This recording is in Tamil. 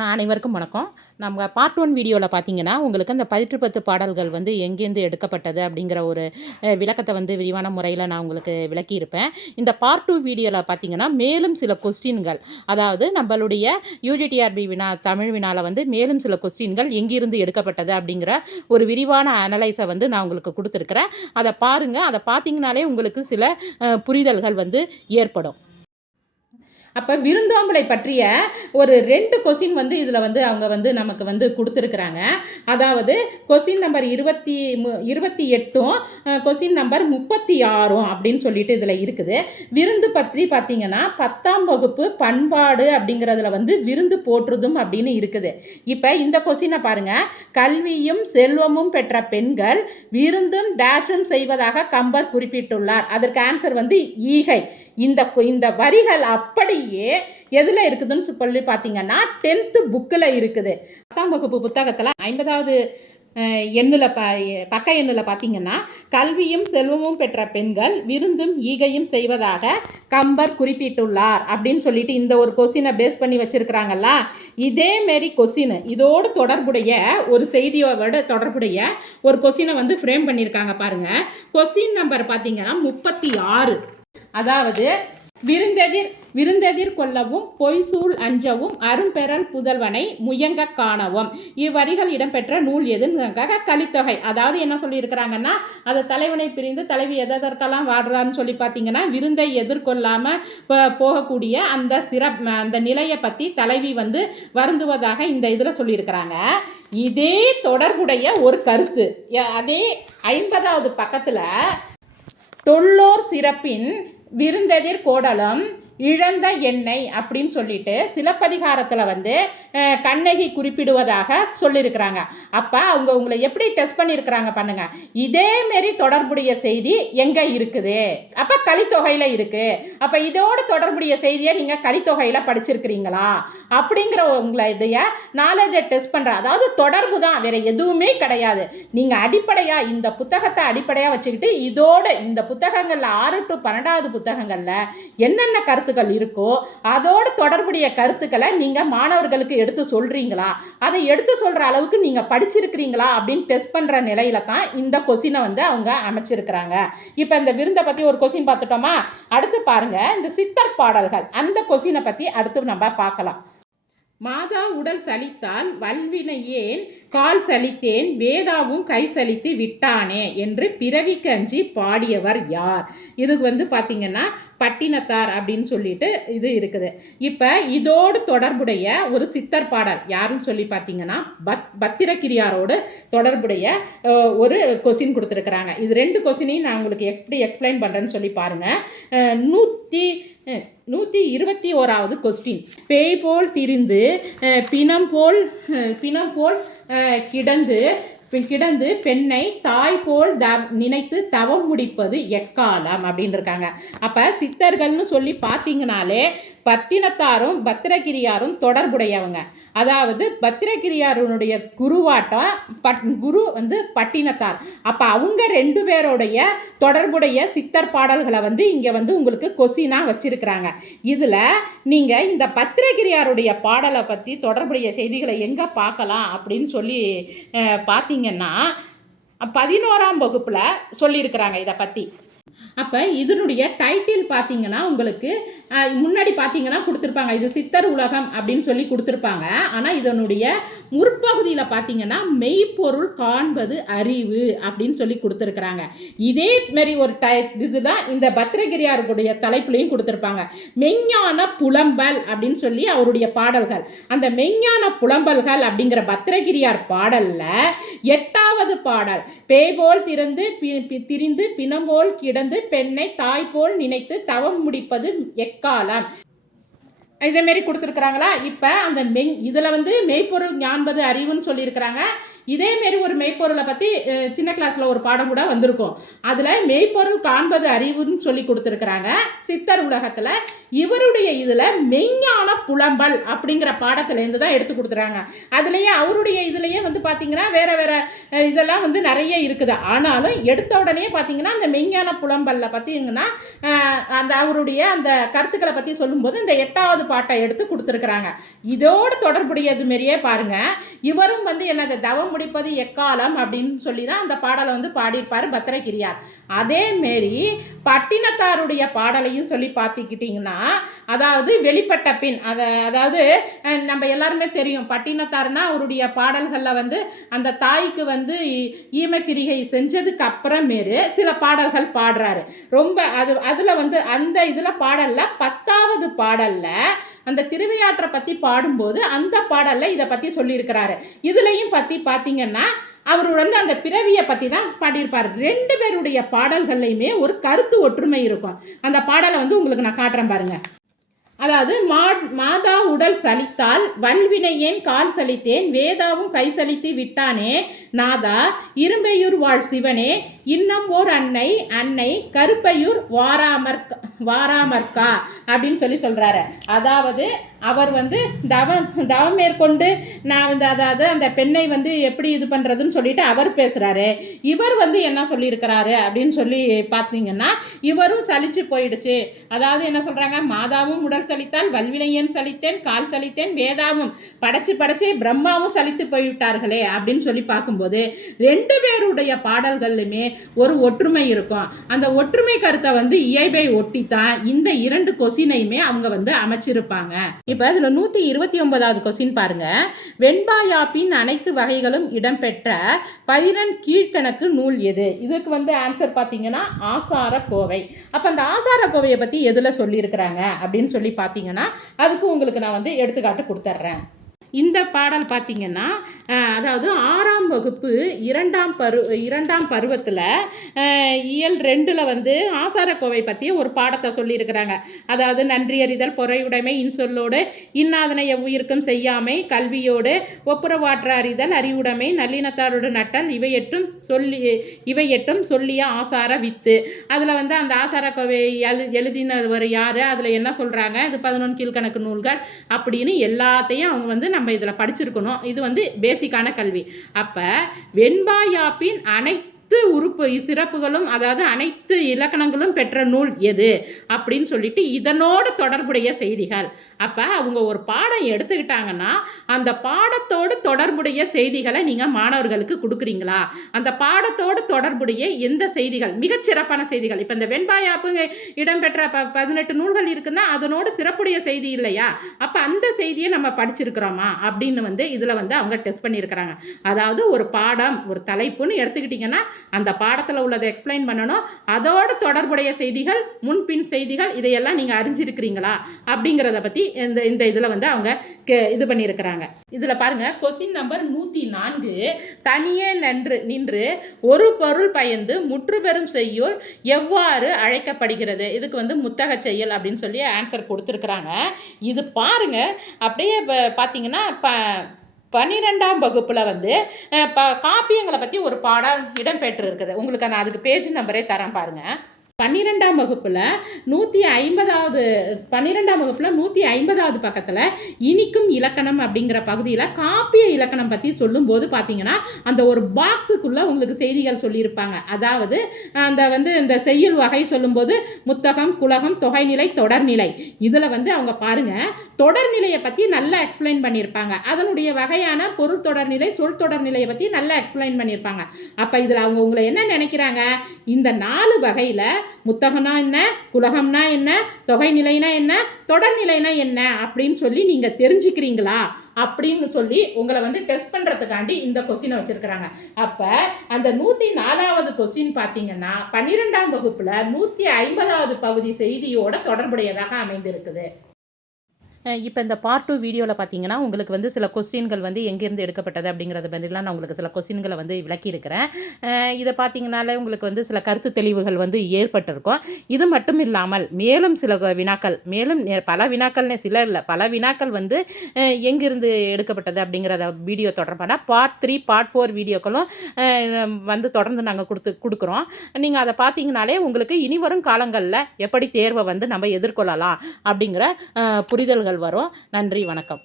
அனைவருக்கும் வணக்கம். நம்ம பார்ட் ஒன் வீடியோவில் பார்த்தீங்கன்னா உங்களுக்கு அந்த பதிற்று பத்து பாடல்கள் வந்து எங்கேருந்து எடுக்கப்பட்டது அப்படிங்கிற ஒரு விளக்கத்தை வந்து விரிவான முறையில் நான் உங்களுக்கு விளக்கியிருப்பேன். இந்த பார்ட் டூ வீடியோவில் பார்த்தீங்கன்னா மேலும் சில கொஸ்டின்கள் அதாவது நம்மளுடைய யூஜிடிஆர்பி வினா தமிழ் வினாவில் வந்து மேலும் சில கொஸ்டின்கள் எங்கிருந்து எடுக்கப்பட்டது அப்படிங்கிற ஒரு விரிவான அனலைஸை வந்து நான் உங்களுக்கு கொடுத்துருக்குறேன். அதை பாருங்கள் அதை பார்த்தீங்கனாலே உங்களுக்கு சில புரிதல்கள் வந்து ஏற்படும். அப்போ விருந்தோம்பலை பற்றிய ஒரு ரெண்டு கொஸ்டின் வந்து இதில் வந்து அவங்க வந்து நமக்கு வந்து கொடுத்துருக்குறாங்க. அதாவது கொஸ்டின் நம்பர் இருபத்தி மு- இருபத்தி எட்டும் கொஸ்டின் நம்பர் முப்பத்தி ஆறும் அப்படின்னு சொல்லிட்டு இதில் இருக்குது. விருந்து பற்றி பார்த்தீங்கன்னா பத்தாம் வகுப்பு பண்பாடு அப்படிங்கிறதுல வந்து விருந்து போற்றுதும் அப்படின்னு இருக்குது. இப்போ இந்த கொஸ்டினை பாருங்கள் கல்வியும் செல்வமும் பெற்ற பெண்கள் விருந்தும் டேஷும் செய்வதாக கம்பர் குறிப்பிட்டுள்ளார். அதற்கு ஆன்சர் வந்து ஈகை. இந்த இந்த வரிகள் அப்படி அப்படியே எதில் இருக்குதுன்னு சொல்லி பார்த்தீங்கன்னா டென்த்து புக்கில் இருக்குது. பத்தாம் வகுப்பு புத்தகத்தில் ஐம்பதாவது எண்ணில் ப பக்க எண்ணில் பார்த்தீங்கன்னா கல்வியும் செல்வமும் பெற்ற பெண்கள் விருந்தும் ஈகையும் செய்வதாக கம்பர் குறிப்பிட்டுள்ளார் அப்படின்னு சொல்லிட்டு இந்த ஒரு கொஸ்டினை பேஸ் பண்ணி வச்சுருக்கிறாங்கல்ல? இதேமாரி கொஸ்டின் இதோடு தொடர்புடைய ஒரு செய்தியோட தொடர்புடைய ஒரு கொஸ்டினை வந்து ஃப்ரேம் பண்ணியிருக்காங்க பாருங்க. கொஸ்டின் நம்பர் பார்த்தீங்கன்னா முப்பத்தி ஆறு. அதாவது விருந்தெதிர் விருந்தெதிர் கொள்ளவும் பொய்சூழ் அஞ்சவும் அரும்பெறல் புதல்வனை முயங்க காணவும். இவ்வரிகள் இடம்பெற்ற நூல் எதுங்க கலித்தொகை. அதாவது என்ன சொல்லியிருக்கிறாங்கன்னா அந்த தலைவனை பிரிந்து தலைவி எதற்கெல்லாம் வாடுறான்னு சொல்லி பார்த்தீங்கன்னா விருந்தை எதிர்கொள்ளாமல் போகக்கூடிய அந்த சிறப் அந்த நிலையை பற்றி தலைவி வந்து வருந்துவதாக இந்த இதில் சொல்லியிருக்கிறாங்க. இதே தொடர்புடைய ஒரு கருத்து. அதே ஐம்பதாவது பக்கத்தில் தொல்லோர் சிறப்பின் விருந்தெதிர் கோடலம் இழந்த எண்ணெய் அப்படின்னு சொல்லிட்டு சிலப்பதிகாரத்தில் வந்து கண்ணகி குறிப்பிடுவதாக சொல்லியிருக்கிறாங்க. அப்போ அவங்க உங்களை எப்படி டெஸ்ட் பண்ணியிருக்கிறாங்க பாருங்க இதேமாரி தொடர்புடைய செய்தி எங்கே இருக்குது? அப்போ கலித்தொகையில் இருக்குது அப்போ இதோடு தொடர்புடைய செய்தியை நீங்கள் கலித்தொகையில் படிச்சிருக்கிறீங்களா? அப்படிங்கிற உங்களுடைய நாலேஜை டெஸ்ட் பண்ணுற அதாவது தொடர்பு தான் வேறு எதுவுமே கிடையாது. நீங்கள் அடிப்படையாக இந்த புத்தகத்தை அடிப்படையாக வச்சுக்கிட்டு இதோட இந்த புத்தகங்களில் ஆறு டு பன்னெண்டாவது புத்தகங்களில் என்னென்ன கருத்து கருத்துக்கள் இருக்கோ அதோடு தொடர்புடைய கருத்துக்களை நீங்கள் மாணவர்களுக்கு எடுத்து சொல்கிறீங்களா அதை எடுத்து சொல்கிற அளவுக்கு நீங்கள் படிச்சிருக்கிறீங்களா? அப்படின்னு டெஸ்ட் பண்ணுற நிலையில தான் இந்த கொஸ்டினை வந்து அவங்க அமைச்சிருக்கிறாங்க. இப்போ இந்த விருந்தை பற்றி ஒரு கொஸ்டின் பார்த்துட்டோமா? அடுத்து பாருங்க இந்த சித்தர் பாடல்கள் அந்த கொஸ்டினை பற்றி அடுத்து நம்ம பார்க்கலாம். மாதா உடல் சலித்தால் வல்வினையேன் கால் சலித்தேன் வேதாவும் கை சலித்து விட்டானே என்று பிறவி கஞ்சி பாடியவர் யார்? இதுக்கு வந்து பார்த்தீங்கன்னா பட்டினத்தார் அப்படின்னு சொல்லிட்டு இது இருக்குது. இப்போ இதோடு தொடர்புடைய ஒரு சித்தர் பாடல் யாருன்னு சொல்லி பார்த்தீங்கன்னா பத் பத்திரகிரியாரோடு தொடர்புடைய ஒரு கொஸ்டின் கொடுத்துருக்குறாங்க. இது ரெண்டு கொஸ்டினையும் நான் உங்களுக்கு எப்படி எக்ஸ்பிளைன் பண்ணுறேன்னு சொல்லி பாருங்கள் நூற்றி நூற்றி இருபத்தி ஓராவது கொஸ்டின் பேய் போல் திரிந்து பிணம் போல் பிணம் போல் கிடந்து கிடந்து பெண்ணை தாய் போல் த நினைத்து தவம் முடிப்பது எக்காலம் அப்படின்னு இருக்காங்க அப்போ சித்தர்கள்னு சொல்லி பார்த்தீங்கனாலே பட்டினத்தாரும் பத்திரகிரியாரும் தொடர்புடையவங்க. அதாவது பத்திரகிரியாருடைய குருவாட்டம் பட் குரு வந்து பட்டினத்தார். அப்போ அவங்க ரெண்டு பேருடைய தொடர்புடைய சித்தர் பாடல்களை வந்து இங்கே வந்து உங்களுக்கு கொசினாக வச்சுருக்கிறாங்க. இதில் நீங்கள் இந்த பத்திரகிரியாருடைய பாடலை பற்றி தொடர்புடைய செய்திகளை எங்கே பார்க்கலாம் அப்படின்னு சொல்லி பார்த்தீங்கன்னா பதினோராம் வகுப்பில் சொல்லியிருக்கிறாங்க இதை பற்றி அப்போ இதனுடைய டைட்டில் பார்த்தீங்கன்னா உங்களுக்கு முன்னாடி பார்த்தீங்கன்னா கொடுத்துருப்பாங்க இது சித்தர் உலகம் அப்படின்னு சொல்லி கொடுத்துருப்பாங்க. ஆனால் இதனுடைய முற்பகுதியில் பார்த்தீங்கன்னா மெய்ப்பொருள் காண்பது அறிவு அப்படின்னு சொல்லி கொடுத்துருக்குறாங்க. இதே மாதிரி ஒரு டை இதுதான் இந்த பத்திரகிரியாருடைய தலைப்புலையும் கொடுத்துருப்பாங்க. மெஞ்ஞான புலம்பல் அப்படின்னு சொல்லி அவருடைய பாடல்கள். அந்த மெஞ்ஞான புலம்பல்கள் அப்படிங்கிற பத்திரகிரியார் பாடலில் எட்டாவது பாடல் பேய் போல் திறந்து பி- திரிந்து பிணம்போல் கிடந்து பெண்ணை தாய் போல் நினைத்து தவம் முடிப்பது எக் எக்காலம்? இதேமாரி கொடுத்துருக்குறாங்களா? இப்போ அந்த மெய் இதில் வந்து மெய்ப்பொருள் ஞான்பது அறிவுன்னு சொல்லியிருக்கிறாங்க. இதேமாரி ஒரு மெய்ப்பொருளை பற்றி சின்ன கிளாஸில் ஒரு பாடம் கூட வந்திருக்கும். அதில் மெய்ப்பொருள் காண்பது அறிவுன்னு சொல்லி கொடுத்துருக்குறாங்க. சித்தர் உலகத்தில் இவருடைய இதில் மெய்ஞான புலம்பல் அப்படிங்கிற பாடத்துலேருந்து தான் எடுத்து கொடுத்துறாங்க. அதுலேயே அவருடைய இதுலேயே வந்து பார்த்திங்கன்னா வேறு வேறு இதெல்லாம் வந்து நிறைய இருக்குது. ஆனாலும் எடுத்த உடனே பார்த்தீங்கன்னா அந்த மெய்ஞான புலம்பலில் பார்த்தீங்கன்னா அந்த அவருடைய அந்த கருத்துக்களை பற்றி சொல்லும்போது இந்த எட்டாவது பாட்டை எடுத்து கொடுத்துருக்குறாங்க. இதோடு தொடர்புடையது மாரியே பாருங்க. இவரும் வந்து என்னது தவம் முடிப்பது எக்காலம் அப்படின்னு சொல்லி தான் அந்த பாடலை வந்து பாடியிருப்பார் பத்திரகிரியார் அதே மாரி பட்டினத்தாருடைய பாடலையும் சொல்லி பார்த்துக்கிட்டிங்கன்னா அதாவது வெளிப்பட்ட பின் அதை அதாவது நம்ம எல்லாருமே தெரியும் பட்டினத்தார்னா அவருடைய பாடல்களில் வந்து அந்த தாய்க்கு வந்து ஈமத்திரிகை ஈமக்கிரிகை செஞ்சதுக்கு அப்புறமேரு சில பாடல்கள் பாடுறாரு. ரொம்ப அது அதில் வந்து அந்த இதில் பாடலில் பத்தாவது பாடலில் அந்த திருவையாற்றை பற்றி பாடும்போது அந்த பாடலில் இதை பற்றி சொல்லியிருக்கிறாரு. இதுலேயும் பற்றி பார்த்து பார்த்தீங்கன்னா அவர் வந்து அந்த பிறவியை பற்றி தான் பாடியிருப்பார். ரெண்டு பேருடைய பாடல்கள்லையுமே ஒரு கருத்து ஒற்றுமை இருக்கும். அந்த பாடலை வந்து உங்களுக்கு நான் காட்டுறேன் பாருங்க. அதாவது மா மாதா உடல் சலித்தால் வல்வினையேன் கால் சலித்தேன்? வேதாவும் கை சலித்து விட்டானே. நாதா இரும்பையூர் வாழ் சிவனே. இன்னம் ஓர் அன்னை அன்னை கருப்பையூர் வாராமற் வாராமற்கா அப்படின்னு சொல்லி சொல்கிறாரு அதாவது அவர் வந்து தவம் தவம் மேற்கொண்டு நான் வந்து அதாவது அந்த பெண்ணை வந்து எப்படி இது பண்ணுறதுன்னு சொல்லிட்டு அவர் பேசுகிறாரு இவர் வந்து என்ன சொல்லியிருக்கிறாரு அப்படின்னு சொல்லி பார்த்தீங்கன்னா இவரும் சலிச்சு போயிடுச்சு. அதாவது என்ன சொல்கிறாங்க மாதாவும் உடல் சலித்தால் வல்வினையன் சலித்தேன் கால் சலித்தேன் வேதாவும் படைச்சு படைச்சு பிரம்மாவும் சலித்து போய்விட்டார்களே அப்படின்னு சொல்லி பார்க்கும்போது ரெண்டு பேருடைய பாடல்கள்லையுமே ஒரு ஒற்றுமை இருக்கும். அந்த ஒற்றுமை கருத்தை வந்து இயல்பை ஒட்டித்தான் இந்த இரண்டு கொசினையுமே அவங்க வந்து அமைச்சிருப்பாங்க. இப்போ இதில் நூற்றி இருபத்தி ஒன்பதாவது கொஸ்டின் பாருங்கள் வெண்பாயாப்பின் அனைத்து வகைகளும் இடம்பெற்ற பதினெண் கீழ்கணக்கு நூல் எது? இதுக்கு வந்து ஆன்சர் பார்த்தீங்கன்னா ஆசார கோவை. அப்போ அந்த ஆசார கோவையை பற்றி எதில் சொல்லியிருக்கிறாங்க? அப்படின்னு சொல்லி பார்த்தீங்கன்னா அதுக்கு உங்களுக்கு நான் வந்து எடுத்துக்காட்டு கொடுத்துட்றேன் இந்த பாடல் பார்த்திங்கன்னா அதாவது ஆறாம் வகுப்பு இரண்டாம் பரு இரண்டாம் பருவத்தில் இயல் ரெண்டில் வந்து ஆசாரக்கோவை பற்றி ஒரு பாடத்தை சொல்லியிருக்கிறாங்க. அதாவது நன்றியறிதல் பொறையுடைமை இன்சொல்லோடு இன்னாதனை எவ்வுயிருக்கும் செய்யாமை கல்வியோடு ஒப்புரவாற்ற அறிதல் அறிவுடைமை நல்லினத்தாரோடு நட்டல் இவையட்டும் சொல்லி இவையட்டும் சொல்லிய ஆசார வித்து. அதில் வந்து அந்த ஆசாரக்கோவை எழு எழுதினவர் யார்? அதில் என்ன சொல்கிறாங்க இது பதினொன்று கீழ்கணக்கு நூல்கள் அப்படின்னு எல்லாத்தையும் அவங்க வந்து நம்ம இதில் படிச்சிருக்கணும். இது வந்து பேசிக்கான கல்வி. அப்போ வெண்பாயாப்பின் அனைத்து உறுப்பு சிறப்புகளும் அதாவது அனைத்து இலக்கணங்களும் பெற்ற நூல் எது? அப்படின்னு சொல்லிட்டு இதனோடு தொடர்புடைய செய்திகள். அப்போ அவங்க ஒரு பாடம் எடுத்துக்கிட்டாங்கன்னா அந்த பாடத்தோடு தொடர்புடைய செய்திகளை நீங்கள் மாணவர்களுக்கு கொடுக்குறீங்களா? அந்த பாடத்தோடு தொடர்புடைய எந்த செய்திகள்? மிகச்சிறப்பான செய்திகள். இப்போ இந்த வெண்பாயாப்பு இடம்பெற்ற ப பதினெட்டு நூல்கள் இருக்குன்னா அதனோடு சிறப்புடைய செய்தி இல்லையா? அப்போ அந்த செய்தியை நம்ம படிச்சிருக்கிறோமா? அப்படின்னு வந்து இதில் வந்து அவங்க டெஸ்ட் பண்ணியிருக்கிறாங்க. அதாவது ஒரு பாடம் ஒரு தலைப்புன்னு எடுத்துக்கிட்டிங்கன்னா அந்த பாடத்தில் உள்ளதை எக்ஸ்பிளைன் பண்ணணும். அதோடு தொடர்புடைய செய்திகள் முன்பின் செய்திகள் இதையெல்லாம் நீங்கள் அறிஞ்சிருக்கிறீங்களா? அப்படிங்கிறத பற்றி இந்த இந்த இதில் வந்து அவங்க கே இது பண்ணியிருக்கிறாங்க. இதில் பாருங்கள் கொஸ்டின் நம்பர் நூற்றி நான்கு தனியே நன்று நின்று ஒரு பொருள் பயந்து முற்றுபெறும் செய்யுள் எவ்வாறு அழைக்கப்படுகிறது? இதுக்கு வந்து முத்தக செயல் அப்படின்னு சொல்லி ஆன்சர் கொடுத்துருக்குறாங்க. இது பாருங்கள் அப்படியே பார்த்தீங்கன்னா ப பன்னிரெண்டாம் வகுப்பில் வந்து ப காப்பியங்களை பற்றி ஒரு பாடம் இடம்பெற்று இருக்குது உங்களுக்கு நான் அதுக்கு பேஜ் நம்பரே தரேன் பாருங்கள் பன்னிரெண்டாம் வகுப்பில் நூற்றி ஐம்பதாவது பன்னிரெண்டாம் வகுப்பில் நூற்றி ஐம்பதாவது பக்கத்தில் இனிக்கும் இலக்கணம் அப்படிங்கிற பகுதியில் காப்பிய இலக்கணம் பற்றி சொல்லும்போது பார்த்தீங்கன்னா அந்த ஒரு பாக்ஸுக்குள்ளே உங்களுக்கு செய்திகள் சொல்லியிருப்பாங்க. அதாவது அந்த வந்து இந்த செய்யுள் வகை சொல்லும்போது முத்தகம் குலகம் தொகைநிலை தொடர்நிலை. இதில் வந்து அவங்க பாருங்கள் தொடர்நிலையை பற்றி நல்லா எக்ஸ்பிளைன் பண்ணியிருப்பாங்க. அதனுடைய வகையான பொருள் தொடர்நிலை சொல் தொடர்நிலையை பற்றி நல்லா எக்ஸ்பிளைன் பண்ணியிருப்பாங்க. அப்போ இதில் அவங்க உங்களை என்ன நினைக்கிறாங்க? இந்த நாலு வகையில் முத்தகம்னா என்ன? குலகம்னா என்ன? தொகை நிலைனா என்ன? தொடர்நிலைனா என்ன? அப்படின்னு சொல்லி நீங்கள் தெரிஞ்சுக்கிறீங்களா? அப்படின்னு சொல்லி உங்களை வந்து டெஸ்ட் பண்ணுறதுக்காண்டி இந்த கொஸ்டினை வச்சுருக்கிறாங்க. அப்போ அந்த நூற்றி நாலாவது கொஸ்டின் பார்த்தீங்கன்னா பன்னிரெண்டாம் வகுப்பில் நூற்றி ஐம்பதாவது பகுதி செய்தியோட தொடர்புடையதாக அமைந்திருக்குது. இப்போ இந்த பார்ட் டூ வீடியோவில் பார்த்தீங்கன்னா உங்களுக்கு வந்து சில கொஸ்டின்கள் வந்து எங்கேருந்து எடுக்கப்பட்டது அப்படிங்கிறத பற்றிலாம் நான் உங்களுக்கு சில கொஸ்டின்களை வந்து விளக்கியிருக்கிறேன். இதை பார்த்தீங்கனாலே உங்களுக்கு வந்து சில கருத்து தெளிவுகள் வந்து ஏற்பட்டிருக்கும். இது மட்டும் இல்லாமல் மேலும் சில வினாக்கள் மேலும் பல வினாக்கள்னு சில இல்லை பல வினாக்கள் வந்து எங்கிருந்து எடுக்கப்பட்டது அப்படிங்கிறத வீடியோ தொடர்பான பார்ட் த்ரீ பார்ட் ஃபோர் வீடியோக்களும் வந்து தொடர்ந்து நாங்கள் கொடுத்து கொடுக்குறோம். நீங்கள் அதை பார்த்தீங்கனாலே உங்களுக்கு இனி வரும் காலங்களில் எப்படி தேர்வை வந்து நம்ம எதிர்கொள்ளலாம் அப்படிங்கிற புரிதல்கள் பாடல்கள் வரும். நன்றி வணக்கம்.